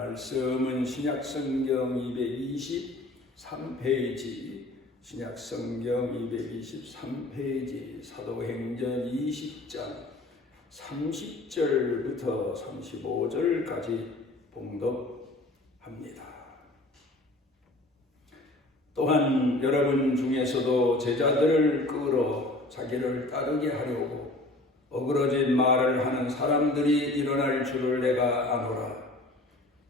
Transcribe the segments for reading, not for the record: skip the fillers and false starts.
말씀은 신약성경 223페이지, 신약성경 223페이지 사도행전 20장 30절부터 35절까지 봉독합니다. 또한 여러분 중에서도 제자들을 끌어 자기를 따르게 하려고 어그러진 말을 하는 사람들이 일어날 줄을 내가 아노라.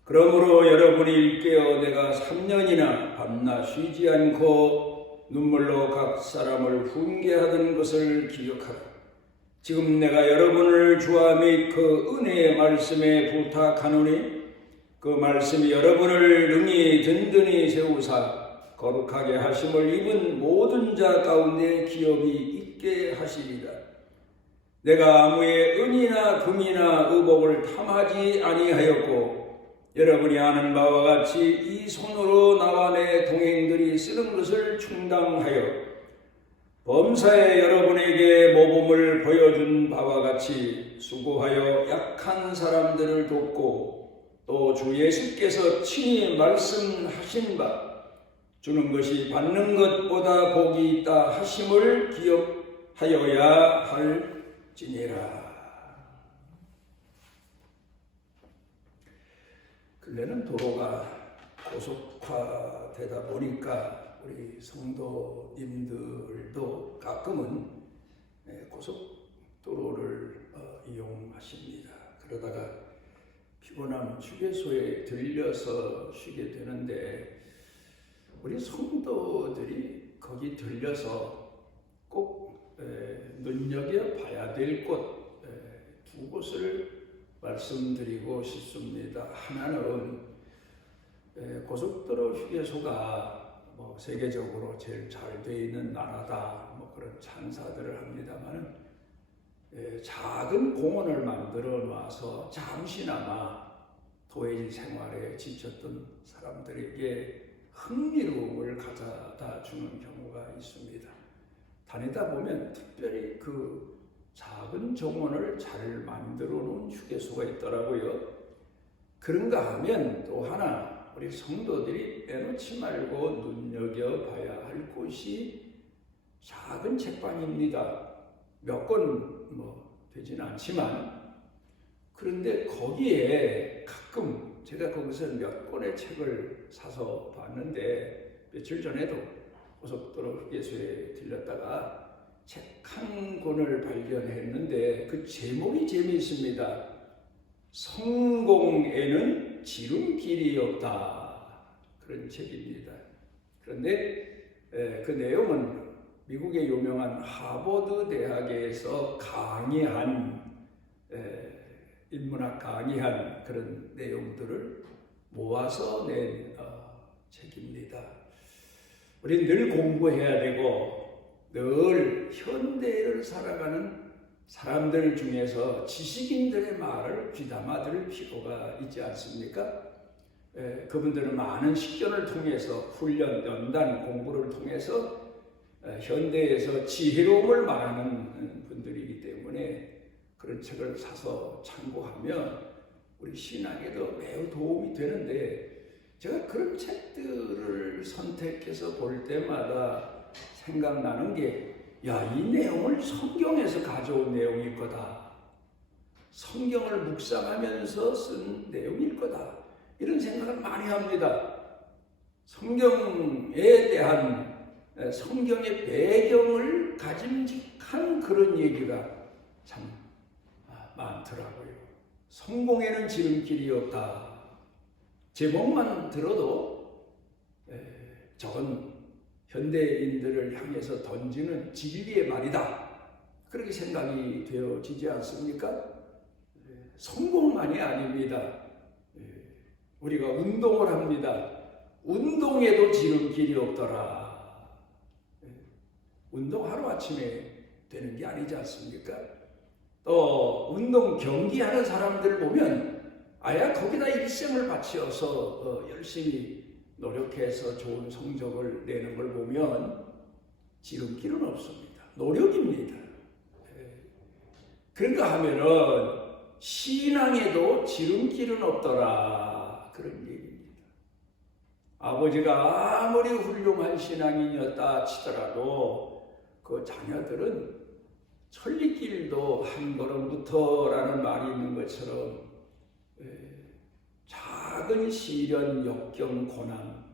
그러므로 여러분이 일깨어 내가 3년이나 밤낮 쉬지 않고 눈물로 각 사람을 훈계하던 것을 기억하라. 지금 내가 여러분을 주와 및 그 은혜의 말씀에 부탁하노니 그 말씀이 여러분을 능히 든든히 세우사 거룩하게 하심을 입은 모든 자 가운데 기업이 있게 하시리라. 내가 아무의 은이나 금이나 의복을 탐하지 아니하였고 여러분이 아는 바와 같이 이 손으로 나와 내 동행들이 쓰는 것을 충당하여 범사에 여러분에게 모범을 보여준 바와 같이 수고하여 약한 사람들을 돕고 또 주 예수께서 친히 말씀하신 바 주는 것이 받는 것보다 복이 있다 하심을 기억하여야 할지니라. 근래는 도로가 고속화되다 보니까 우리 성도님들도 가끔은 고속도로를 이용하십니다. 그러다가 피곤하면 휴게소에 들려서 쉬게 되는데 우리 성도들이 거기 들려서 꼭 눈여겨봐야 될 곳 두 곳을 말씀드리고 싶습니다. 하나는 고속도로 휴게소가 세계적으로 제일 잘 되어 있는 나라다 그런 찬사들을 합니다만 작은 공원을 만들어 놔서 잠시나마 도회지 생활에 지쳤던 사람들에게 흥미로움을 가져다 주는 경우가 있습니다. 다니다 보면 특별히 그 작은 정원을 잘 만들어 놓은 휴게소가 있더라고요. 그런가 하면 또 하나 우리 성도들이 빼놓지 말고 눈여겨봐야 할 곳이 작은 책방입니다. 몇 권 되지는 않지만 그런데 거기에 가끔 제가 거기서 몇 권의 책을 사서 봤는데 며칠 전에도 고속도로 휴게소에 들렸다가 책 한 권을 발견했는데 그 제목이 재미있습니다. 성공에는 지름길이 없다. 그런 책입니다. 그런데 그 내용은 미국의 유명한 하버드 대학에서 강의한 인문학 강의한 그런 내용들을 모아서 낸 책입니다. 우리는 늘 공부해야 되고 늘 현대를 살아가는 사람들 중에서 지식인들의 말을 귀담아 들을 필요가 있지 않습니까? 그분들은 많은 식견을 통해서 훈련, 연단, 공부를 통해서 현대에서 지혜로움을 말하는 분들이기 때문에 그런 책을 사서 참고하면 우리 신앙에도 매우 도움이 되는데 제가 그런 책들을 선택해서 볼 때마다 생각나는 게 이 내용을 성경에서 가져온 내용일 거다. 성경을 묵상하면서 쓴 내용일 거다. 이런 생각을 많이 합니다. 성경에 대한 성경의 배경을 가짐직한 그런 얘기가 참 많더라고요. 성공에는 지름길이 없다. 제목만 들어도 저건 현대인들을 향해서 던지는 진리의 말이다. 그렇게 생각이 되어지지 않습니까? 성공만이 아닙니다. 우리가 운동을 합니다. 운동에도 지름길이 없더라. 운동 하루아침에 되는 게 아니지 않습니까? 또 운동 경기하는 사람들 보면 거기다 일생을 바쳐서 열심히 노력해서 좋은 성적을 내는 걸 보면 지름길은 없습니다. 노력입니다. 그런가 하면은 신앙에도 지름길은 없더라. 그런 아버지가 아무리 훌륭한 신앙인이었다 치더라도 그 자녀들은 천리길도 한 걸음부터라는 말이 있는 것처럼 작은 시련, 역경, 고난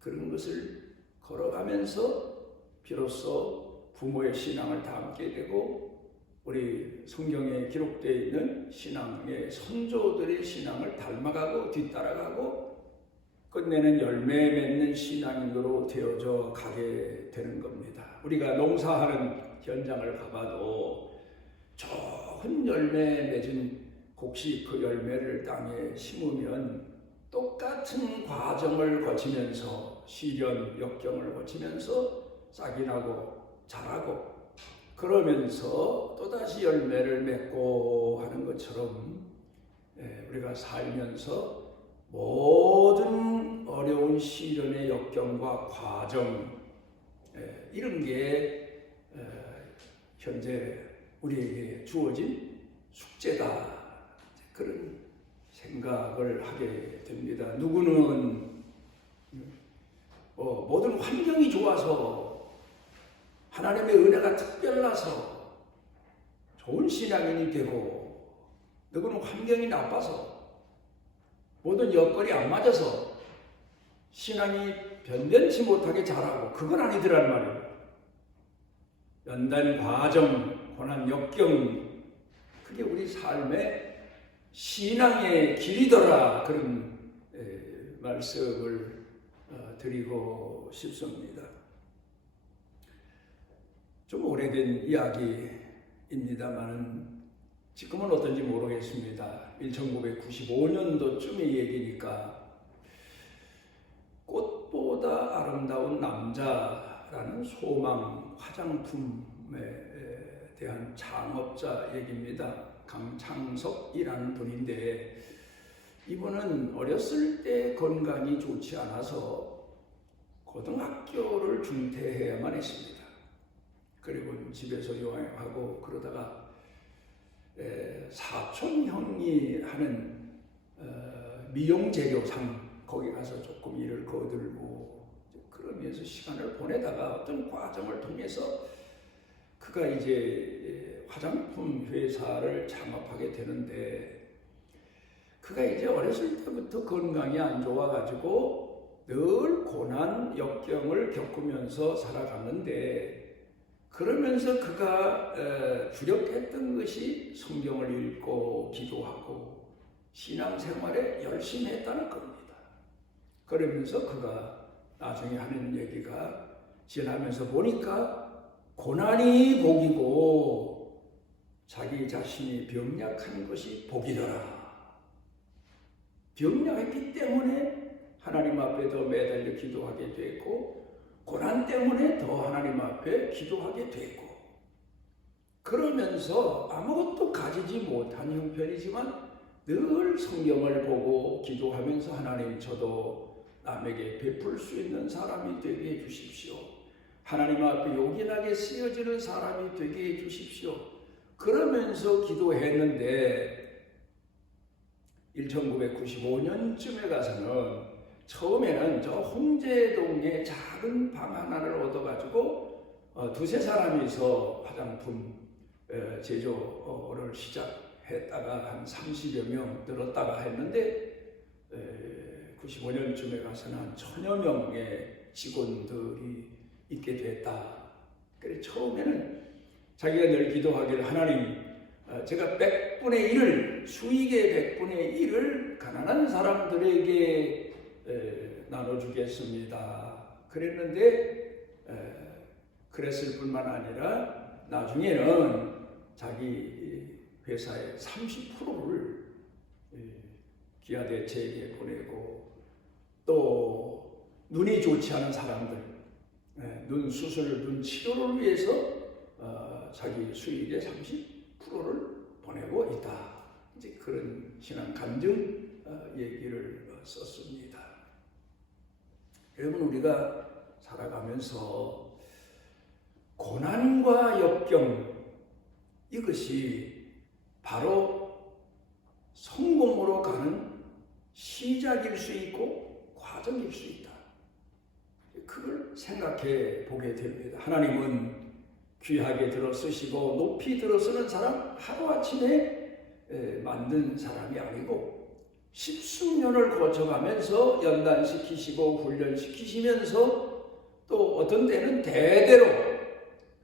그런 것을 걸어가면서 비로소 부모의 신앙을 닮게 되고 우리 성경에 기록되어 있는 신앙의 선조들의 신앙을 닮아가고 뒤따라가고 끝내는 열매 맺는 신앙인으로 되어져 가게 되는 겁니다. 우리가 농사하는 현장을 가봐도 좋은 열매 맺은 곡식 그 열매를 땅에 심으면 똑같은 과정을 거치면서 시련, 역경을 거치면서 싹이 나고 자라고 그러면서 또다시 열매를 맺고 하는 것처럼 우리가 살면서 모든 어려운 시련의 역경과 과정 이런 게 현재 우리에게 주어진 숙제다 그런 생각을 하게 됩니다. 누구는 모든 환경이 좋아서 하나님의 은혜가 특별나서 좋은 신앙인이 되고 누구는 환경이 나빠서 모든 여건이 안 맞아서 신앙이 변변치 못하게 자라고 그건 아니더란 말이에요. 연단 과정, 고난 역경 그게 우리 삶의 신앙의 길이더라 그런 말씀을 드리고 싶습니다. 좀 오래된 이야기입니다만 지금은 어떤지 모르겠습니다. 1995년도쯤의 얘기니까 꽃보다 아름다운 남자라는 소망 화장품에 대한 창업자 얘기입니다. 강창석이라는 분인데 이분은 어렸을 때 건강이 좋지 않아서 고등학교를 중퇴해야만 했습니다. 그리고 집에서 요양하고 그러다가 사촌 형이 하는 미용재료상 거기 가서 조금 일을 거들고 그러면서 시간을 보내다가 어떤 과정을 통해서 그가 이제 화장품 회사를 창업하게 되는데 그가 이제 어렸을 때부터 건강이 안 좋아가지고 늘 고난 역경을 겪으면서 살아갔는데 그러면서 그가 주력했던 것이 성경을 읽고 기도하고 신앙생활에 열심히 했다는 겁니다. 그러면서 그가 나중에 하는 얘기가 지나면서 보니까 고난이 복이고 자기 자신이 병약한 것이 복이더라. 병약했기 때문에 하나님 앞에 더 매달려 기도하게 됐고 고난 때문에 더 하나님 앞에 기도하게 되고 그러면서 아무것도 가지지 못한 형편이지만 늘 성경을 보고 기도하면서 하나님 저도 남에게 베풀 수 있는 사람이 되게 해주십시오. 하나님 앞에 요긴하게 쓰여지는 사람이 되게 해주십시오. 그러면서 기도했는데 1995년쯤에 가서는 처음에는 저 홍제동에 작은 방 하나를 얻어가지고 두세 사람이서 화장품 제조를 시작했다가 한 30여 명 늘었다가 했는데 95년쯤에 가서는 한 1000여 명의 직원들이 있게 됐다. 그래서 처음에는 자기가 늘 기도하기를 하나님 제가 100분의 1을 수익의 100분의 1을 가난한 사람들에게 나눠주겠습니다. 그랬는데 그랬을 뿐만 아니라 나중에는 자기 회사의 30%를 기아대체에게 보내고 또 눈이 좋지 않은 사람들 눈 수술, 눈 치료를 위해서 자기 수익의 30%를 보내고 있다. 이제 그런 신앙 간증 얘기를 썼습니다. 여러분 우리가 살아가면서 고난과 역경 이것이 바로 성공으로 가는 시작일 수 있고 과정일 수 있다. 그걸 생각해 보게 됩니다. 하나님은 귀하게 들어 쓰시고 높이 들어 쓰는 사람 하루아침에 만든 사람이 아니고 십수년을 거쳐가면서 연단시키시고 훈련시키시면서 또 어떤 때는 대대로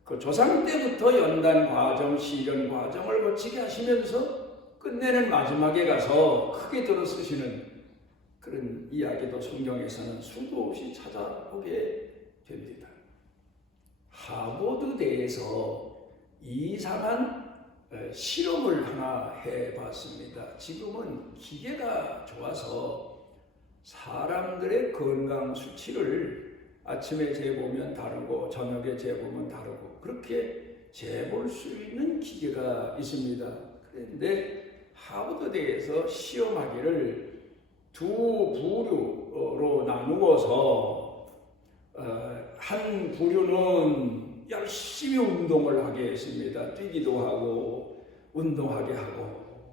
그 조상 때부터 연단 과정, 시련 과정을 거치게 하시면서 끝내는 마지막에 가서 크게 들어 쓰시는 그런 이야기도 성경에서는 수도 없이 찾아보게 됩니다. 하버드대에서 이상한 실험을 하나 해봤습니다. 지금은 기계가 좋아서 사람들의 건강 수치를 아침에 재보면 다르고 저녁에 재보면 다르고 그렇게 재볼 수 있는 기계가 있습니다. 그런데 하버드대에서 시험하기를 두 부류로 나누어서 한 부류는 열심히 운동을 하게 했습니다. 뛰기도 하고 운동하게 하고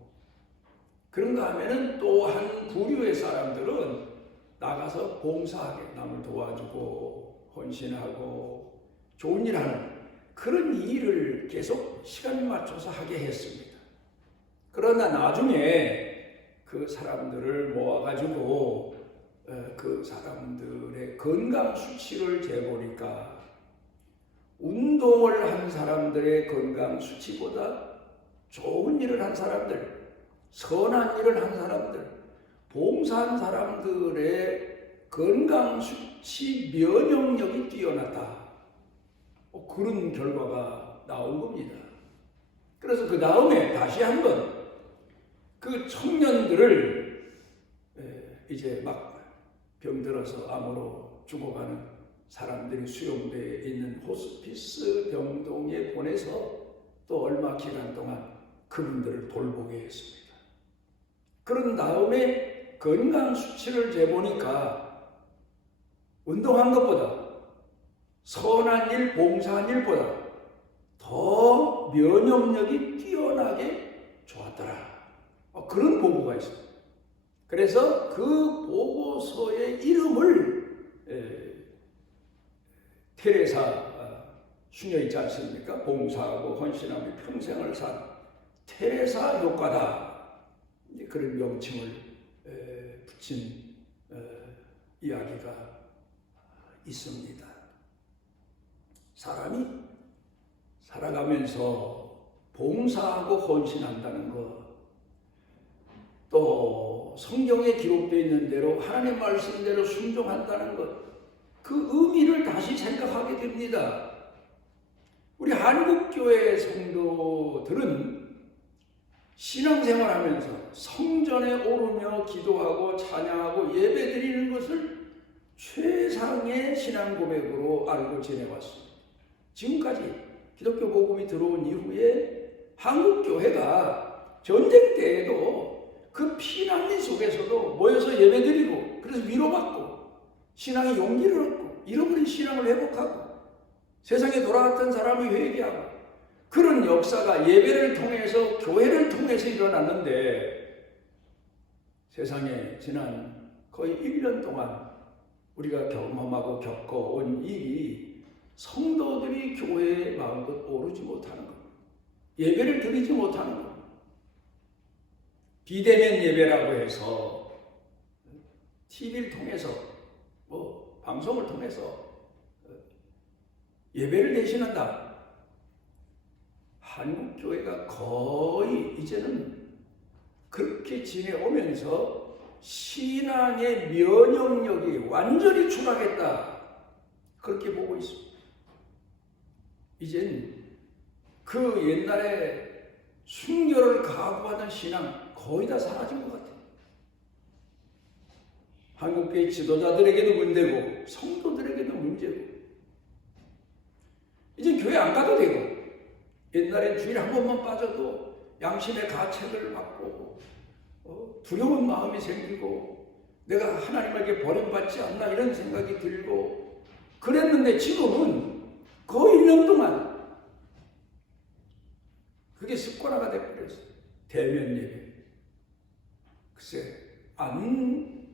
그런가 하면은 또 한 부류의 사람들은 나가서 봉사하게 남을 도와주고 헌신하고 좋은 일 하는 그런 일을 계속 시간을 맞춰서 하게 했습니다. 그러나 나중에 그 사람들을 모아가지고 그 사람들의 건강 수치를 재보니까 운동을 한 사람들의 건강 수치보다 좋은 일을 한 사람들, 선한 일을 한 사람들, 봉사한 사람들의 건강 수치 면역력이 뛰어났다. 그런 결과가 나온 겁니다. 그래서 그 다음에 다시 한번 그 청년들을 이제 막 병들어서 암으로 죽어가는 사람들이 수용되어 있는 호스피스 병동에 보내서 또 얼마 기간 동안 그분들을 돌보게 했습니다. 그런 다음에 건강 수치를 재보니까 운동한 것보다 선한 일, 봉사한 일보다 더 면역력이 뛰어나게 좋았더라. 그런 보고가 있습니다. 그래서 그 보고서의 이름을 테레사 수녀 있지 않습니까? 봉사하고 헌신하며 평생을 산 테레사 효과다. 그런 명칭을 붙인 이야기가 있습니다. 사람이 살아가면서 봉사하고 헌신한다는 것, 또 성경에 기록되어 있는 대로 하나님 말씀대로 순종한다는 것, 그 의미를 다시 생각하게 됩니다. 우리 한국교회 성도들은 신앙생활하면서 성전에 오르며 기도하고 찬양하고 예배드리는 것을 최상의 신앙 고백으로 알고 지내왔습니다. 지금까지 기독교 복음이 들어온 이후에 한국교회가 전쟁 때에도 그 피난민 속에서도 모여서 예배드리고 그래서 위로받고 신앙의 용기를 얻고 잃어버린 신앙을 회복하고 세상에 돌아왔던 사람이 회개하고 그런 역사가 예배를 통해서 교회를 통해서 일어났는데 세상에 지난 거의 1년 동안 우리가 경험하고 겪어온 일이 성도들이 교회에 마음껏 오르지 못하는 것, 예배를 드리지 못하는 것, 비대면 예배라고 해서 TV를 통해서 방송을 통해서 예배를 대신한다. 한국교회가 거의 이제는 그렇게 지내오면서 신앙의 면역력이 완전히 추락했다. 그렇게 보고 있습니다. 이젠 그 옛날에 순결을 각오하던 신앙 거의 다 사라진 것 같아요. 한국교회 지도자들에게도 문제고 성도들에게도 문제고 이제 교회 안 가도 되고 옛날엔 주일에 한 번만 빠져도 양심의 가책을 받고 두려운 마음이 생기고 내가 하나님에게 버림받지 않나 이런 생각이 들고 그랬는데 지금은 거의 1년 동안 그게 습관화가 되어버렸어요. 대면 예배. 글쎄 안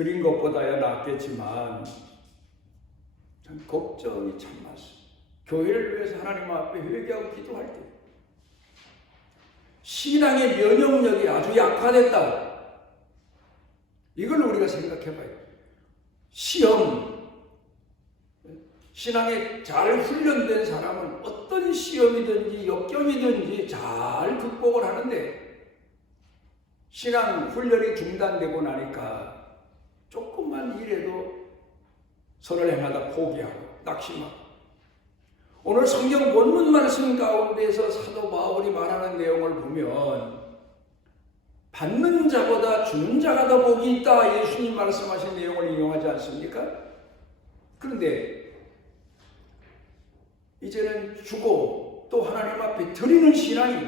드린 것보다야 낫겠지만 참 걱정이 참 많습니다. 교회를 위해서 하나님 앞에 회개하고 기도할 때 신앙의 면역력이 아주 약화됐다. 이걸 우리가 생각해 봐야 돼요. 시험, 신앙에 잘 훈련된 사람은 어떤 시험이든지 역경이든지 잘 극복을 하는데 신앙 훈련이 중단되고 나니까 조금만 일해도 선을 행하다 포기하고 낙심하고 오늘 성경 본문 말씀 가운데서 사도 바울이 말하는 내용을 보면 받는 자보다 주는 자가 더 복이 있다 예수님 말씀하신 내용을 인용하지 않습니까? 그런데 이제는 주고 또 하나님 앞에 드리는 신앙이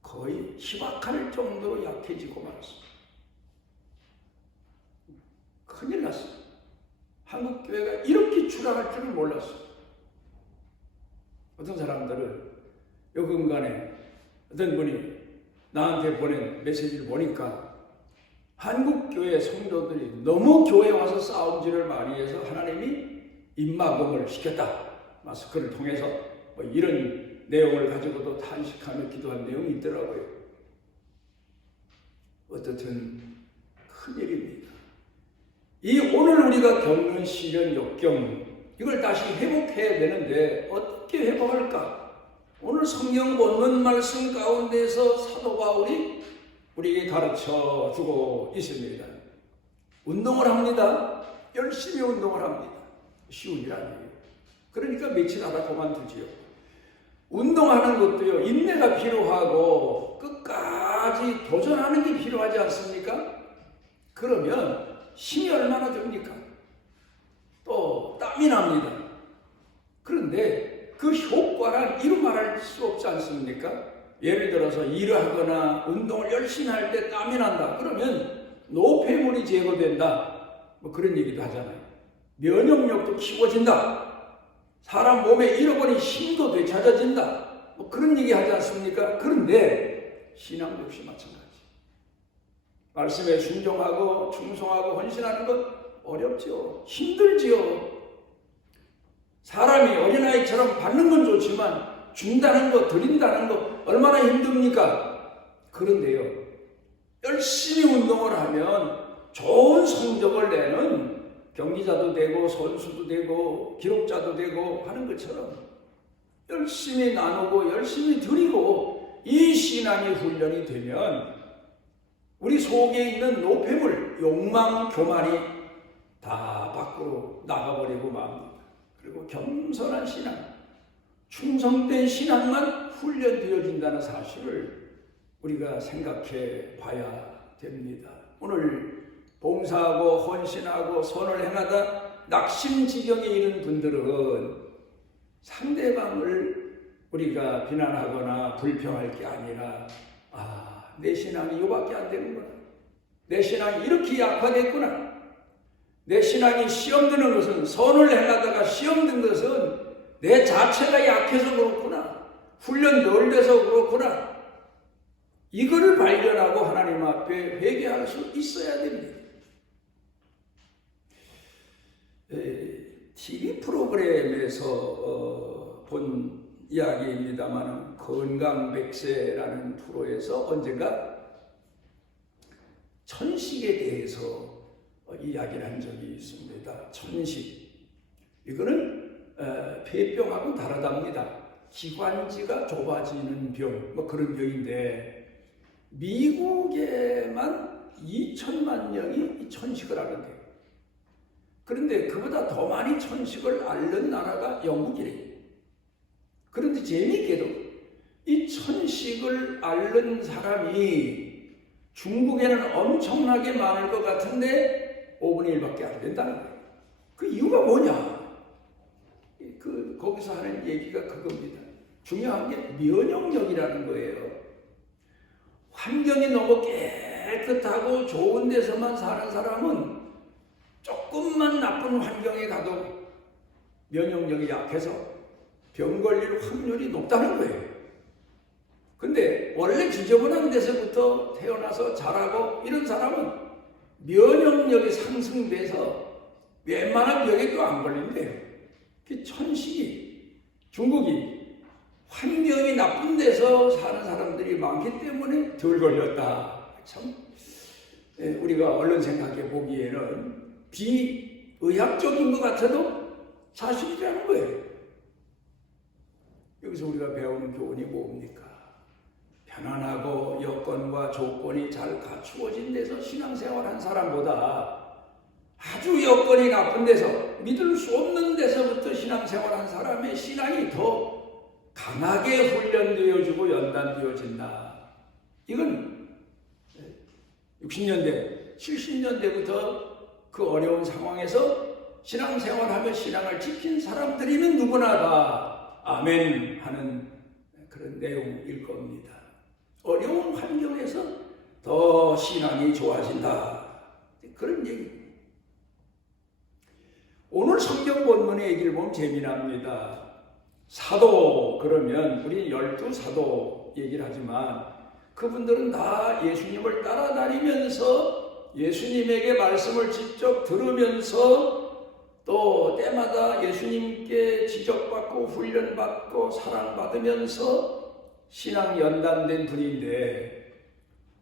거의 희박할 정도로 약해지고 말았습니다. 큰일 났습니다. 한국 교회가 이렇게 추락할 줄은 몰랐어요. 어떤 사람들은 요 근간에 어떤 분이 나한테 보낸 메시지를 보니까 한국 교회 성도들이 너무 교회에 와서 싸움질을 많이 해서 하나님이 입막음을 시켰다. 마스크를 통해서 뭐 이런 내용을 가지고도 탄식하며 기도한 내용이 있더라고요. 어떻든 큰일입니다. 이 오늘 우리가 겪는 시련 역경 이걸 다시 회복해야 되는데 어떻게 회복할까? 오늘 성경 본문 말씀 가운데서 사도 바울이 우리에게 가르쳐 주고 있습니다. 운동을 합니다. 열심히 운동을 합니다. 쉬운 일 아니에요. 그러니까 며칠 하다 그만두지요. 운동하는 것도요, 인내가 필요하고 끝까지 도전하는 게 필요하지 않습니까? 그러면 힘이 얼마나 듭니까? 또 땀이 납니다. 그런데 그 효과란 이루 말할 수 없지 않습니까? 예를 들어서 일을 하거나 운동을 열심히 할 때 땀이 난다. 그러면 노폐물이 제거된다. 뭐 그런 얘기도 하잖아요. 면역력도 키워진다. 사람 몸에 잃어버린 힘도 되찾아진다. 뭐 그런 얘기 하지 않습니까? 그런데 신앙도 역시 마찬가지. 말씀에 순종하고 충성하고 헌신하는 것 어렵죠. 힘들지요. 사람이 어린아이처럼 받는 건 좋지만 준다는 거, 드린다는 거 얼마나 힘듭니까? 그런데요, 열심히 운동을 하면 좋은 성적을 내는 경기자도 되고 선수도 되고 기록자도 되고 하는 것처럼 열심히 나누고 열심히 드리고 이 신앙의 훈련이 되면 우리 속에 있는 노폐물, 욕망, 교만이 다 밖으로 나가버리고 맙니다. 그리고 겸손한 신앙, 충성된 신앙만 훈련되어진다는 사실을 우리가 생각해 봐야 됩니다. 오늘 봉사하고 헌신하고 선을 행하다 낙심지경에 이른 분들은 상대방을 우리가 비난하거나 불평할 게 아니라 내 신앙이 이거밖에 안 되는구나. 내 신앙이 이렇게 약화됐구나. 내 신앙이 시험드는 것은 선을 행하다가 시험든 것은 내 자체가 약해서 그렇구나. 훈련 덜 돼서 그렇구나. 이거를 발견하고 하나님 앞에 회개할 수 있어야 됩니다. TV 프로그램에서 본 이야기입니다만 건강백세라는 프로에서 언젠가 천식에 대해서 이야기를 한 적이 있습니다. 천식. 이거는 폐병하고는 다르답니다. 기관지가 좁아지는 병, 뭐 그런 병인데 미국에만 2천만 명이 천식을 앓는데요. 그런데 그보다 더 많이 천식을 앓는 나라가 영국이래요. 그런데 재미있게도 이 천식을 앓는 사람이 중국에는 엄청나게 많을 것 같은데 5분의 1밖에 안 된다는 거예요. 그 이유가 뭐냐? 거기서 하는 얘기가 그겁니다. 중요한 게 면역력이라는 거예요. 환경이 너무 깨끗하고 좋은 데서만 사는 사람은 조금만 나쁜 환경에 가도 면역력이 약해서 병 걸릴 확률이 높다는 거예요. 근데 원래 지저분한 데서부터 태어나서 자라고 이런 사람은 면역력이 상승돼서 웬만한 병에도 안 걸린대요. 그 천식이, 중국이 환경이 나쁜 데서 사는 사람들이 많기 때문에 덜 걸렸다. 참 우리가 얼른 생각해 보기에는 비의학적인 것 같아도 사실이라는 거예요. 여기서 우리가 배우는 교훈이 뭡니까? 편안하고 여건과 조건이 잘 갖추어진 데서 신앙생활한 사람보다 아주 여건이 나쁜 데서, 믿을 수 없는 데서부터 신앙생활한 사람의 신앙이 더 강하게 훈련되어지고 연단되어진다. 이건 60년대, 70년대부터 그 어려운 상황에서 신앙생활하며 신앙을 지킨 사람들이면 누구나 다 아멘 하는 그런 내용일 겁니다. 어려운 환경에서 더 신앙이 좋아진다. 그런 얘기입니다. 오늘 성경 본문의 얘기를 보면 재미납니다. 사도 그러면 우리 12사도 얘기를 하지만 그분들은 다 예수님을 따라다니면서 예수님에게 말씀을 직접 들으면서 또 때마다 예수님께 지적받고 훈련받고 사랑받으면서 신앙 연단된 분인데,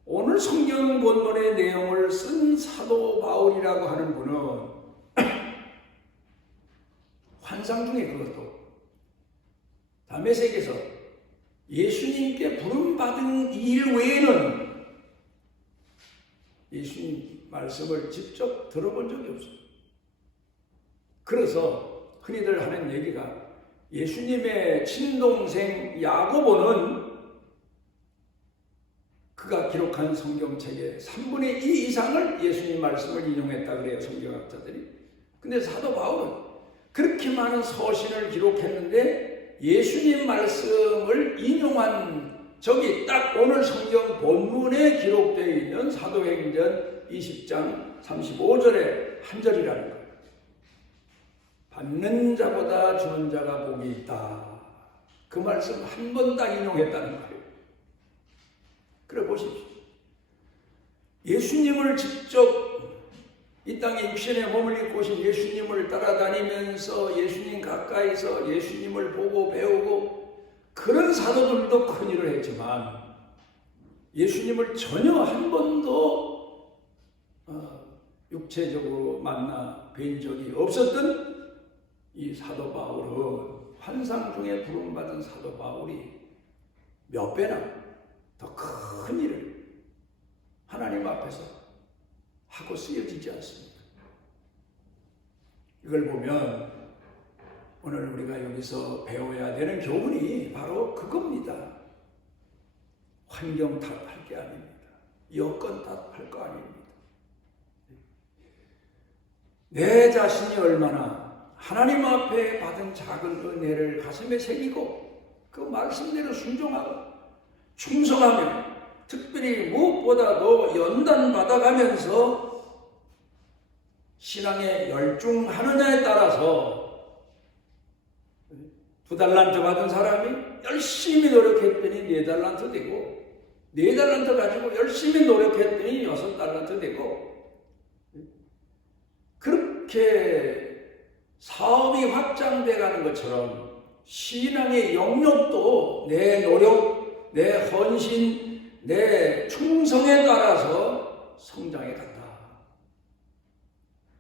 오늘 성경 본문의 내용을 쓴 사도 바울이라고 하는 분은 환상 중에 그것도 다메섹에서 예수님께 부름받은 일 외에는 예수님 말씀을 직접 들어본 적이 없어요. 그래서 흔히들 하는 얘기가, 예수님의 친동생 야고보는 그가 기록한 성경책의 3분의 2 이상을 예수님 말씀을 인용했다 그래요, 성경학자들이. 근데 사도 바울은 그렇게 많은 서신을 기록했는데 예수님 말씀을 인용한 적이 딱 오늘 성경 본문에 기록되어 있는 사도행전 20장 35절의 한 절이라는 거예요. 받는 자보다 주는 자가 복이 있다. 그 말씀 한 번 다 인용했다는 거예요. 그래 보십시오. 예수님을 직접 이 땅에 육신의 몸을 입고 오신 예수님을 따라다니면서 예수님 가까이서 예수님을 보고 배우고 그런 사도들도 큰 일을 했지만 예수님을 전혀 한 번도 육체적으로 만나 뵌 적이 없었던 이 사도 바울은, 환상 중에 부름받은 사도 바울이 몇 배나 더 큰 일을 하나님 앞에서 하고 쓰여지지 않습니다. 이걸 보면 오늘 우리가 여기서 배워야 되는 교훈이 바로 그겁니다. 환경 탓할 게 아닙니다. 여건 탓할 거 아닙니다. 내 자신이 얼마나 하나님 앞에 받은 작은 은혜를 가슴에 새기고 그 말씀대로 순종하고 충성하며 특별히 무엇보다도 연단받아가면서 신앙에 열중하느냐에 따라서 2달란트 받은 사람이 열심히 노력했더니 4달란트 되고 4달란트 가지고 열심히 노력했더니 6달란트 되고, 그렇게 사업이 확장돼 가는 것처럼 신앙의 영역도 내 노력, 내 헌신, 내 충성에 따라서 성장해 간다.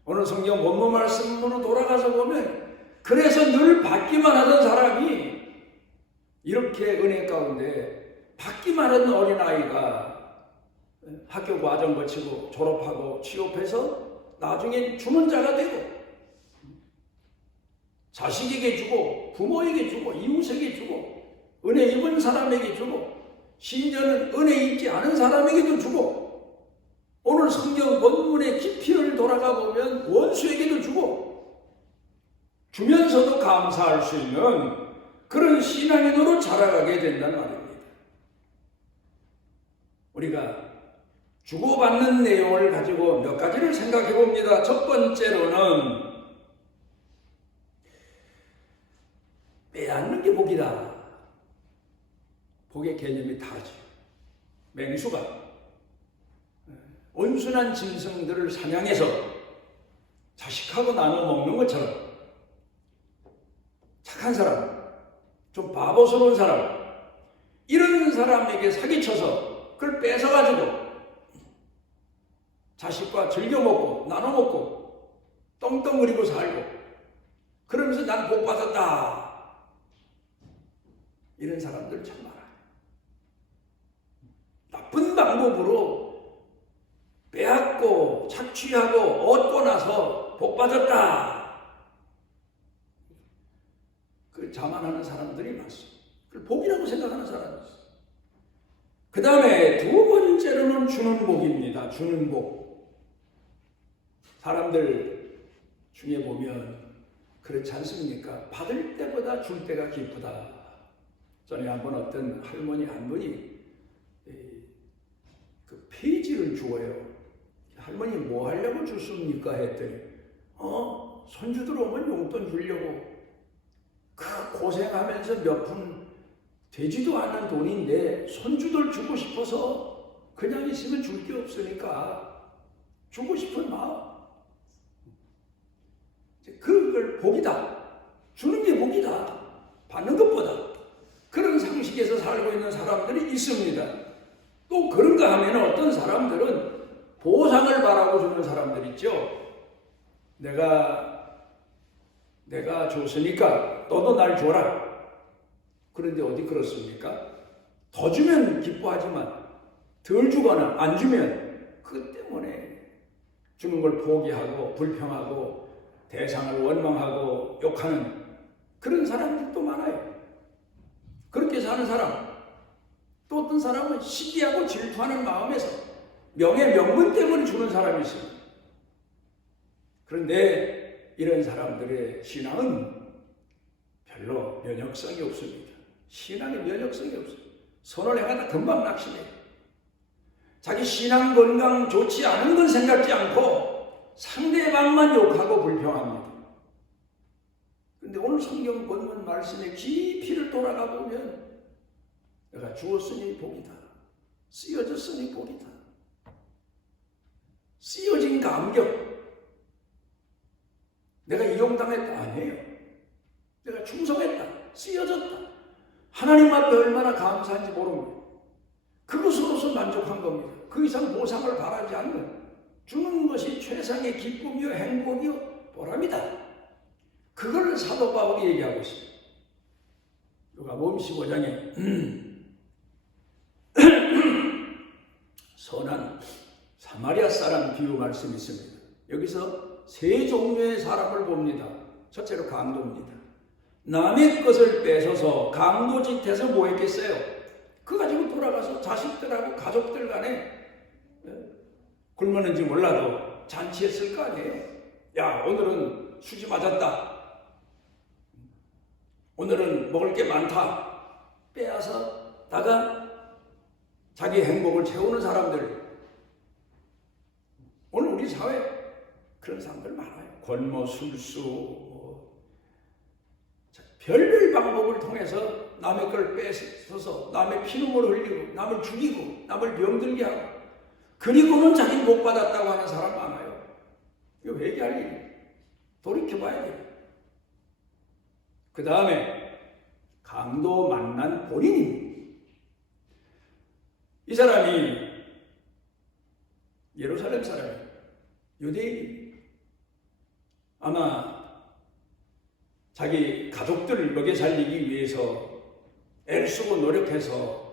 오늘 성경 본문 말씀으로 돌아가서 보면 그래서 늘 받기만 하던 사람이 이렇게 은혜 가운데 받기만 하던 어린아이가 학교 과정 거치고 졸업하고 취업해서 나중엔 주는 자가 되고 자식에게 주고 부모에게 주고 이웃에게 주고 은혜 입은 사람에게 주고 심지어는 은혜 입지 않은 사람에게도 주고, 오늘 성경 본문의 깊이를 돌아가 보면 원수에게도 주고, 주면서도 감사할 수 있는 그런 신앙인으로 자라가게 된다는 말입니다. 우리가 주고받는 내용을 가지고 몇 가지를 생각해 봅니다. 첫 번째로는 빼앗는 게 복이다. 복의 개념이 다르죠. 맹수가 온순한 짐승들을 사냥해서 자식하고 나눠 먹는 것처럼 착한 사람, 좀 바보스러운 사람, 이런 사람에게 사기쳐서 그걸 뺏어가지고 자식과 즐겨 먹고 나눠 먹고 떵떵거리고 살고 그러면서 난 복 받았다. 이런 사람들 참 많아요. 나쁜 방법으로 빼앗고 착취하고 얻고 나서 복 받았다. 그 자만하는 사람들이 많습니다. 그걸 복이라고 생각하는 사람이 있어요. 그 다음에 두 번째로는 주는 복입니다. 주는 복. 사람들 중에 보면 그렇지 않습니까? 받을 때보다 줄 때가 기쁘다. 전에 한번 어떤 할머니 한 분이 그 페이지를 주어요. 할머니 뭐 하려고 줬습니까? 했더니 손주들 오면 용돈 주려고. 그 고생하면서 몇 푼 되지도 않은 돈인데 손주들 주고 싶어서 그냥 있으면 줄 게 없으니까 주고 싶은 마음. 그걸 복이다. 주는 게 복이다. 받는 것보다. 그런 상식에서 살고 있는 사람들이 있습니다. 또 그런가 하면 어떤 사람들은 보상을 바라고 주는 사람들 있죠. 내가 줬으니까 너도 날 줘라. 그런데 어디 그렇습니까? 더 주면 기뻐하지만 덜 주거나 안 주면 그것 때문에 주는 걸 포기하고 불평하고 대상을 원망하고 욕하는 그런 사람들도 많아요. 그렇게 사는 사람, 또 어떤 사람은 시기하고 질투하는 마음에서 명예 명분 때문에 주는 사람이 있습니다. 그런데 이런 사람들의 신앙은 별로 면역성이 없습니다. 신앙의 면역성이 없어요. 선을 행하다 금방 낙심해요. 자기 신앙 건강 좋지 않은 건 생각지 않고 상대방만 욕하고 불평합니다. 그런데 오늘 성경 본문 말씀의 깊이를 돌아가 보면 내가 주었으니 복이다. 쓰여졌으니 복이다. 쓰여진 감격. 내가 이용당했다 아니에요. 내가 충성했다. 쓰여졌다. 하나님 앞에 얼마나 감사한지 모르는 거예요. 그것으로서 만족한 겁니다. 그 이상 보상을 바라지 않는 주는 것이 최상의 기쁨이요 행복이요 보람이다. 그걸 사도 바울이 얘기하고 있습니다. 누가복음 15장에 선한 사마리아 사람 비유 말씀이 있습니다. 여기서 세 종류의 사람을 봅니다. 첫째로 강도입니다. 남의 것을 뺏어서 강도짓해서 뭐 했겠어요? 그거 가지고 돌아가서 자식들하고 가족들 간에 굶었는지 몰라도 잔치했을 거 아니에요. 야, 오늘은 수지 맞았다. 오늘은 먹을 게 많다. 빼앗아다가 자기 행복을 채우는 사람들. 오늘 우리 사회 그런 사람들 많아요. 권모술수 별별 방법을 통해서 남의 걸 뺏어서 남의 피눈물을 흘리고 남을 죽이고 남을 병들게 하고 그리고는 자기는 못 받았다고 하는 사람 많아요. 이거 회개할 일이 돌이켜봐야 돼요. 그 다음에 강도 만난 본인입니다. 이 사람이 예루살렘 사람이에요. 유대인입니다. 아마 자기 가족들을 먹여 살리기 위해서 애를 쓰고 노력해서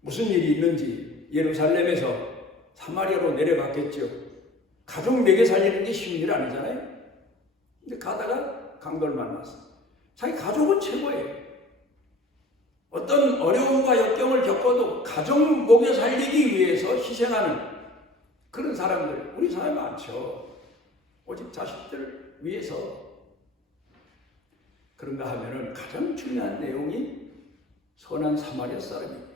무슨 일이 있는지 예루살렘에서 사마리아로 내려갔겠죠. 가족 먹여 살리는 게 쉬운 일 아니잖아요. 근데 가다가 강도를 만났어요. 자기 가족은 최고예요. 어떤 어려움과 역경을 겪어도 가족 먹여 살리기 위해서 희생하는 그런 사람들 우리 사회에 많죠. 오직 자식들 위해서. 그런가 하면은 가장 중요한 내용이 선한 사마리아 사람입니다.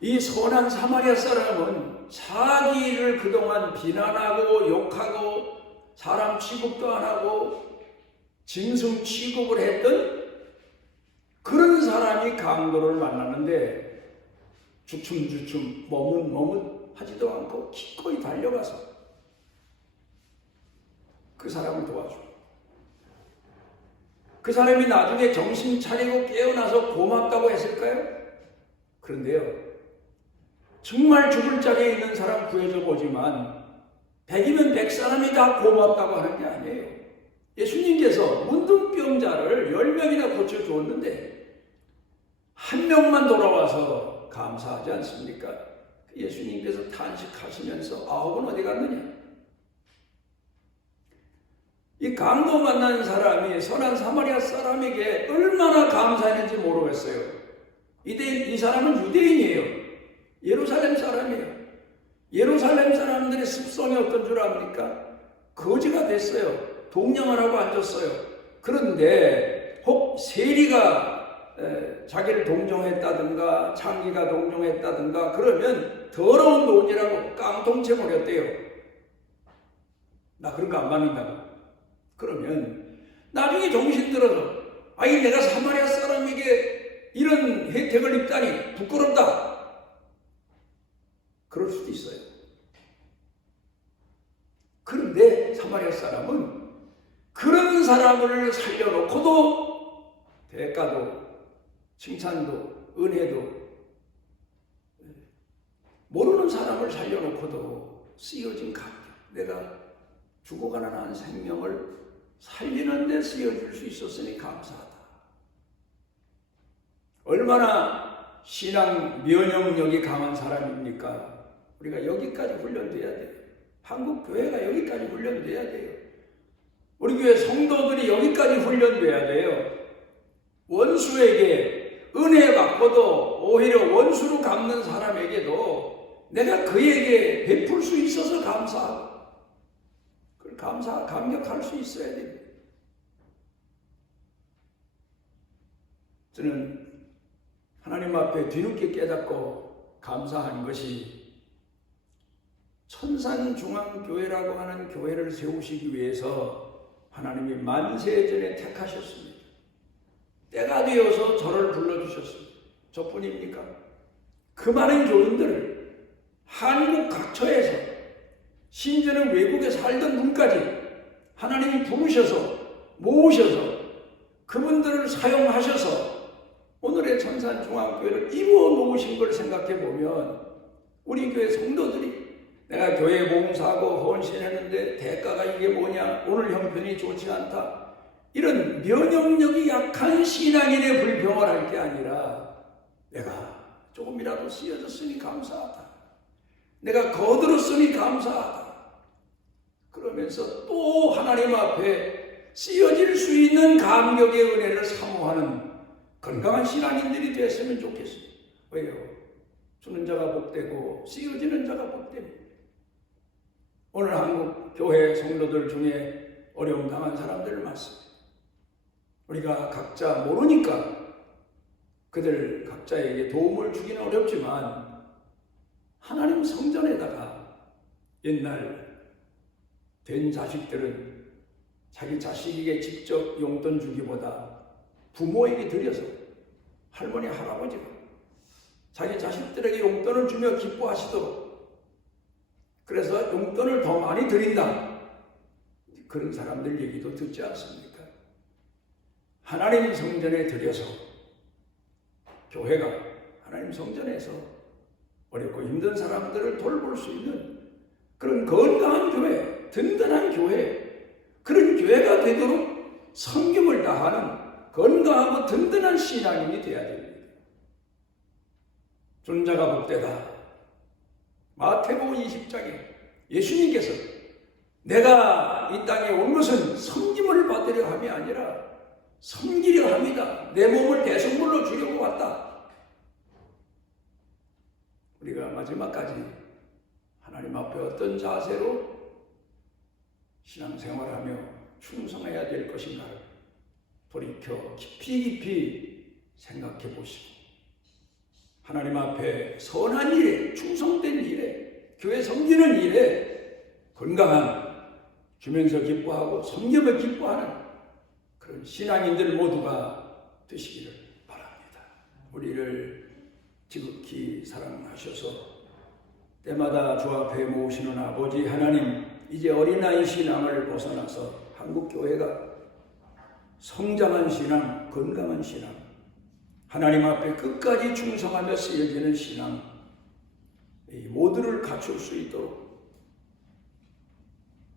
이 선한 사마리아 사람은 자기를 그동안 비난하고 욕하고 사람 취급도 안 하고 짐승 취급을 했던 그런 사람이 강도를 만났는데 주춤주춤 머뭇머뭇 하지도 않고 기꺼이 달려가서 그 사람을 도와줘. 그 사람이 나중에 정신 차리고 깨어나서 고맙다고 했을까요? 그런데요, 정말 죽을 자리에 있는 사람 구해줘 보지만 100이면 100 사람이 다 고맙다고 하는 게 아니에요. 예수님께서 문둥병자를 10명이나 고쳐주었는데 한 명만 돌아와서 감사하지 않습니까? 예수님께서 탄식하시면서 9은 어디 갔느냐? 이 강도 만난 사람이 선한 사마리아 사람에게 얼마나 감사했는지 모르겠어요. 이 사람은 유대인이에요. 예루살렘 사람이에요. 예루살렘 사람들의 습성이 어떤 줄 압니까? 거지가 됐어요. 동냥을 하고 앉았어요. 그런데 혹 세리가 자기를 동정했다든가 장기가 동정했다든가 그러면 더러운 돈이라고 깡통째 버렸대요. 나 그런 거 안 받는다고. 그러면 나중에 정신 들어서 아니 내가 사마리아 사람에게 이런 혜택을 입다니 부끄럽다. 그럴 수도 있어요. 그런데 사마리아 사람은 그런 사람을 살려놓고도 대가도 칭찬도 은혜도 모르는 사람을 살려놓고도 쓰여진 감격, 내가 죽어가는 한 생명을 살리는 데 쓰여줄 수 있었으니 감사하다. 얼마나 신앙 면역력이 강한 사람입니까? 우리가 여기까지 훈련돼야 돼요. 한국 교회가 여기까지 훈련돼야 돼요. 우리 교회 성도들이 여기까지 훈련돼야 돼요. 원수에게 은혜 받고도 오히려 원수로 갚는 사람에게도 내가 그에게 베풀 수 있어서 감사하고 감격할 수 있어야 됩니다. 저는 하나님 앞에 뒤늦게 깨닫고 감사한 것이 천산중앙교회라고 하는 교회를 세우시기 위해서 하나님이 만세전에 택하셨습니다. 때가 되어서 저를 불러주셨습니다. 저뿐입니까? 그 많은 교인들을 한국 각처에서 심지어는 외국에 살던 분까지 하나님이 부르셔서 모으셔서 그분들을 사용하셔서 오늘의 천산중앙교회를 이루어 놓으신 걸 생각해 보면 우리 교회 성도들이 내가 교회 봉사하고 헌신했는데 대가가 이게 뭐냐, 오늘 형편이 좋지 않다, 이런 면역력이 약한 신앙인의 불평을 할 게 아니라 내가 조금이라도 쓰여졌으니 감사하다, 내가 거들었으니 감사하다, 그러면서 또 하나님 앞에 쓰여질 수 있는 감격의 은혜를 사모하는 건강한 신앙인들이 됐으면 좋겠습니다. 왜요? 주는 자가 복되고 쓰여지는 자가 복됩니다. 오늘 한국 교회 성도들 중에 어려움 당한 사람들을 맞습니다. 우리가 각자 모르니까 그들 각자에게 도움을 주기는 어렵지만 하나님 성전에다가 옛날 된 자식들은 자기 자식에게 직접 용돈 주기보다 부모에게 드려서 할머니 할아버지가 자기 자식들에게 용돈을 주며 기뻐하시도록, 그래서 용돈을 더 많이 드린다, 그런 사람들 얘기도 듣지 않습니까? 하나님 성전에 드려서 교회가 하나님 성전에서 어렵고 힘든 사람들을 돌볼 수 있는 그런 건강한 교회, 든든한 교회, 그런 교회가 되도록 성경을 다하는 건강하고 든든한 신앙인이 되어야 됩니다. 주는 자가 복되다. 마태복음 20장에 예수님께서 내가 이 땅에 온 것은 섬김을 받으려 함이 아니라 섬기려 합니다. 내 몸을 대성물로 주려고 왔다. 우리가 마지막까지 하나님 앞에 어떤 자세로 신앙생활하며 충성해야 될 것인가를 돌이켜 깊이 생각해 보시고 하나님 앞에 선한 일에, 충성된 일에, 교회 섬기는 일에 건강한, 주면서 기뻐하고 섬기며 기뻐하는 그런 신앙인들 모두가 되시기를 바랍니다. 우리를 지극히 사랑하셔서 때마다 주 앞에 모으시는 아버지 하나님, 이제 어린아이 신앙을 벗어나서 한국교회가 성장한 신앙, 건강한 신앙, 하나님 앞에 끝까지 충성하며 쓰여지는 신앙, 이 모두를 갖출 수 있도록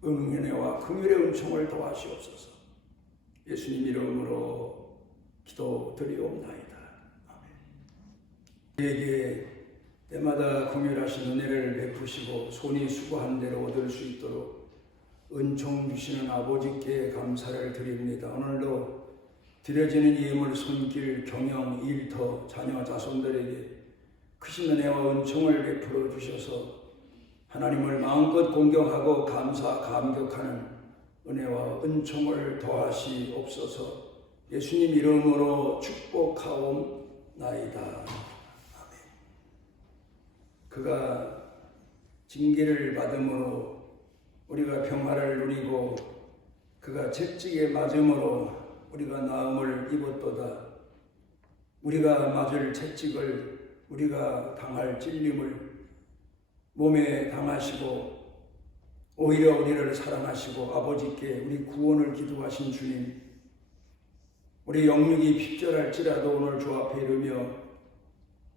은혜와 긍휼의 은총을 도와주옵소서. 예수님 이름으로 기도드리옵나이다. 아멘. 우리에게 때마다 긍휼하신 은혜를 베푸시고 손이 수고한 대로 얻을 수 있도록 은총 주시는 아버지께 감사를 드립니다. 오늘도 드려지는 예물, 손길, 경영, 일터, 자녀, 자손들에게 크신 은혜와 은총을 베풀어 주셔서 하나님을 마음껏 공경하고 감격하는 은혜와 은총을 더하시옵소서. 예수님 이름으로 축복하옵나이다. 아멘. 그가 징계를 받음으로 우리가 평화를 누리고 그가 채찍에 맞음으로 우리가 나음을 입었도다. 우리가 맞을 채찍을, 우리가 당할 찔림을 몸에 당하시고 오히려 우리를 사랑하시고 아버지께 우리 구원을 기도하신 주님, 우리 영육이 핍절할지라도 오늘 주 앞에 이르며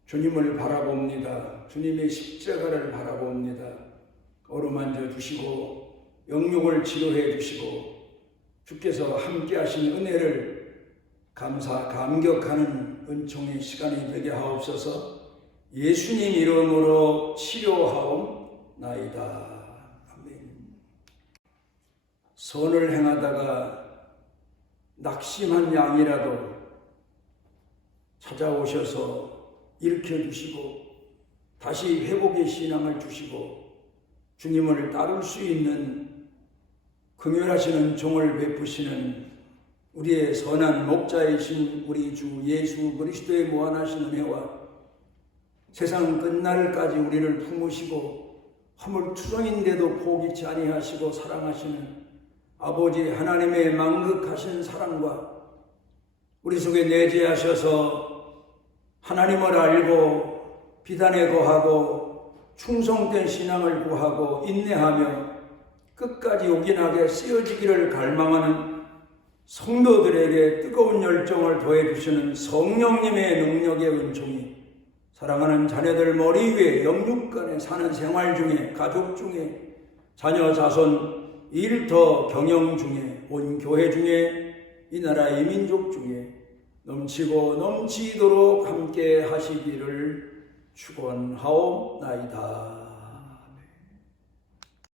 주님을 바라봅니다. 주님의 십자가를 바라봅니다. 어루만져 주시고 영육을 치료해 주시고 주께서 함께 하신 은혜를 감격하는 은총의 시간이 되게 하옵소서. 예수님 이름으로 치료하옵나이다. 아멘. 선을 행하다가 낙심한 양이라도 찾아오셔서 일으켜주시고 다시 회복의 신앙을 주시고 주님을 따를 수 있는 긍휼하시는 종을 베푸시는 우리의 선한 목자이신 우리 주 예수 그리스도의 무한하신 은혜와 세상 끝날까지 우리를 품으시고 허물투성인데도 포기치 아니하시고 사랑하시는 아버지 하나님의 만극하신 사랑과 우리 속에 내재하셔서 하나님을 알고 비단에 거하고 충성된 신앙을 구하고 인내하며 끝까지 요긴하게 쓰여지기를 갈망하는 성도들에게 뜨거운 열정을 더해주시는 성령님의 능력의 은총이 사랑하는 자녀들 머리 위에 영육간에 사는 생활 중에 가족 중에 자녀 자손 일터 경영 중에 온 교회 중에 이 나라의 민족 중에 넘치고 넘치도록 함께 하시기를 축원하옵나이다.